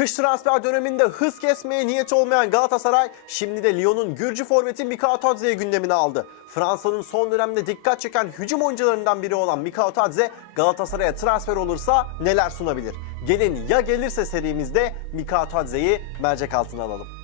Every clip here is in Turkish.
Kış transfer döneminde hız kesmeye niyeti olmayan Galatasaray şimdi de Lyon'un Gürcü forveti Mikao Tadze'yi gündemine aldı. Fransa'nın son dönemde dikkat çeken hücum oyuncularından biri olan Mikao Tadze Galatasaray'a transfer olursa neler sunabilir? Gelin ya gelirse serimizde Mikao Tadze'yi mercek altına alalım.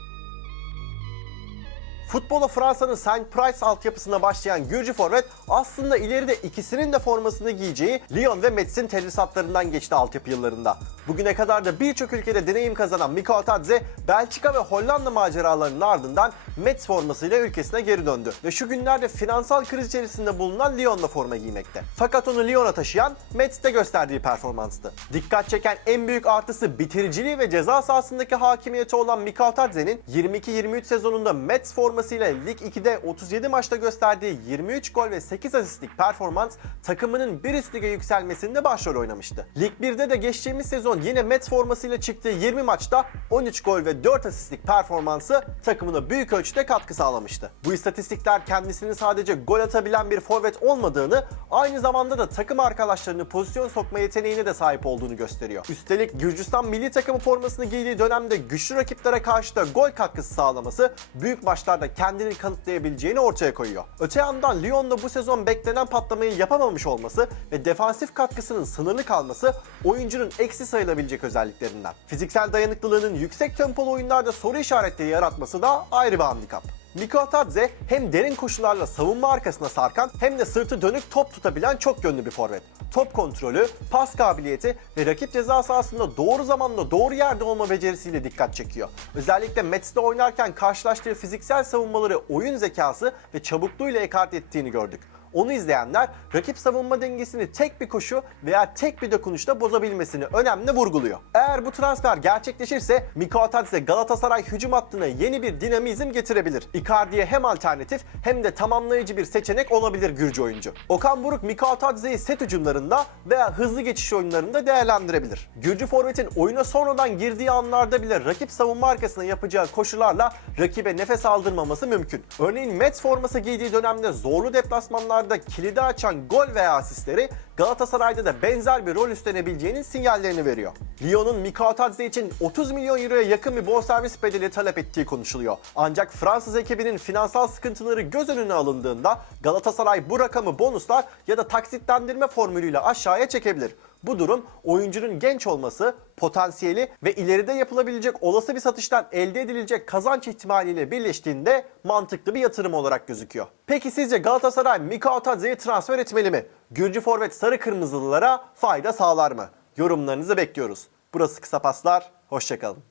Futbola Fransa'nın Saint Price altyapısına başlayan Gürcü forvet aslında ileride ikisinin de formasını giyeceği Lyon ve Metz'in tedrisatlarından geçti altyapı yıllarında. Bugüne kadar da birçok ülkede deneyim kazanan Mikao Tadze, Belçika ve Hollanda maceralarının ardından Metz formasıyla ülkesine geri döndü. Ve şu günlerde finansal kriz içerisinde bulunan Lyon'la forma giymekte. Fakat onu Lyon'a taşıyan Metz'te gösterdiği performanstı. Dikkat çeken en büyük artısı bitiriciliği ve ceza sahasındaki hakimiyeti olan Mikao Tadze'nin 22-23 sezonunda Metz formasıyla Lig 2'de 37 maçta gösterdiği 23 gol ve 8 asistlik performans takımının bir üst lige yükselmesinde başrol oynamıştı. Lig 1'de de geçtiğimiz sezon yine Metz formasıyla çıktığı 20 maçta 13 gol ve 4 asistlik performansı takımına büyük ölçüde katkı sağlamıştı. Bu istatistikler kendisini sadece gol atabilen bir forvet olmadığını, aynı zamanda da takım arkadaşlarını pozisyon sokma yeteneğine de sahip olduğunu gösteriyor. Üstelik Gürcistan milli takımı formasını giydiği dönemde güçlü rakiplere karşı da gol katkısı sağlaması büyük maçlarda kendini kanıtlayabileceğini ortaya koyuyor. Öte yandan Lyon'da bu sezon beklenen patlamayı yapamamış olması ve defansif katkısının sınırlı kalması oyuncunun eksi sayılabilecek özelliklerinden. Fiziksel dayanıklılığının yüksek tempolu oyunlarda soru işaretleri yaratması da ayrı bir handikap. Mikao Tadze hem derin koşularla savunma arkasına sarkan hem de sırtı dönük top tutabilen çok yönlü bir forvet. Top kontrolü, pas kabiliyeti ve rakip ceza sahasında doğru zamanda doğru yerde olma becerisiyle dikkat çekiyor. Özellikle Metz'te oynarken karşılaştığı fiziksel savunmaları oyun zekası ve çabukluğuyla ekart ettiğini gördük. Onu izleyenler rakip savunma dengesini tek bir koşu veya tek bir dokunuşta bozabilmesini önemli vurguluyor. Eğer bu transfer gerçekleşirse Mikao Tadze Galatasaray hücum hattına yeni bir dinamizm getirebilir. Icardi'ye hem alternatif hem de tamamlayıcı bir seçenek olabilir Gürcü oyuncu. Okan Buruk Mikao Tadze'yi set hücumlarında veya hızlı geçiş oyunlarında değerlendirebilir. Gürcü forvetin oyuna sonradan girdiği anlarda bile rakip savunma arkasına yapacağı koşularla rakibe nefes aldırmaması mümkün. Örneğin Metz forması giydiği dönemde zorlu deplasmanlarda kilidi açan gol veya asistleri Galatasaray'da da benzer bir rol üstlenebileceğinin sinyallerini veriyor. Lyon'un Mikao Tadze için 30 milyon euroya yakın bir bonservis bedeli talep ettiği konuşuluyor. Ancak Fransız ekibinin finansal sıkıntıları göz önüne alındığında Galatasaray bu rakamı bonuslar ya da taksitlendirme formülüyle aşağıya çekebilir. Bu durum oyuncunun genç olması, potansiyeli ve ileride yapılabilecek olası bir satıştan elde edilecek kazanç ihtimaliyle birleştiğinde mantıklı bir yatırım olarak gözüküyor. Peki sizce Galatasaray Mikao Tadze'yi transfer etmeli mi? Gürcü forvet sarı kırmızılılara fayda sağlar mı? Yorumlarınızı bekliyoruz. Burası Kısa Paslar, hoşçakalın.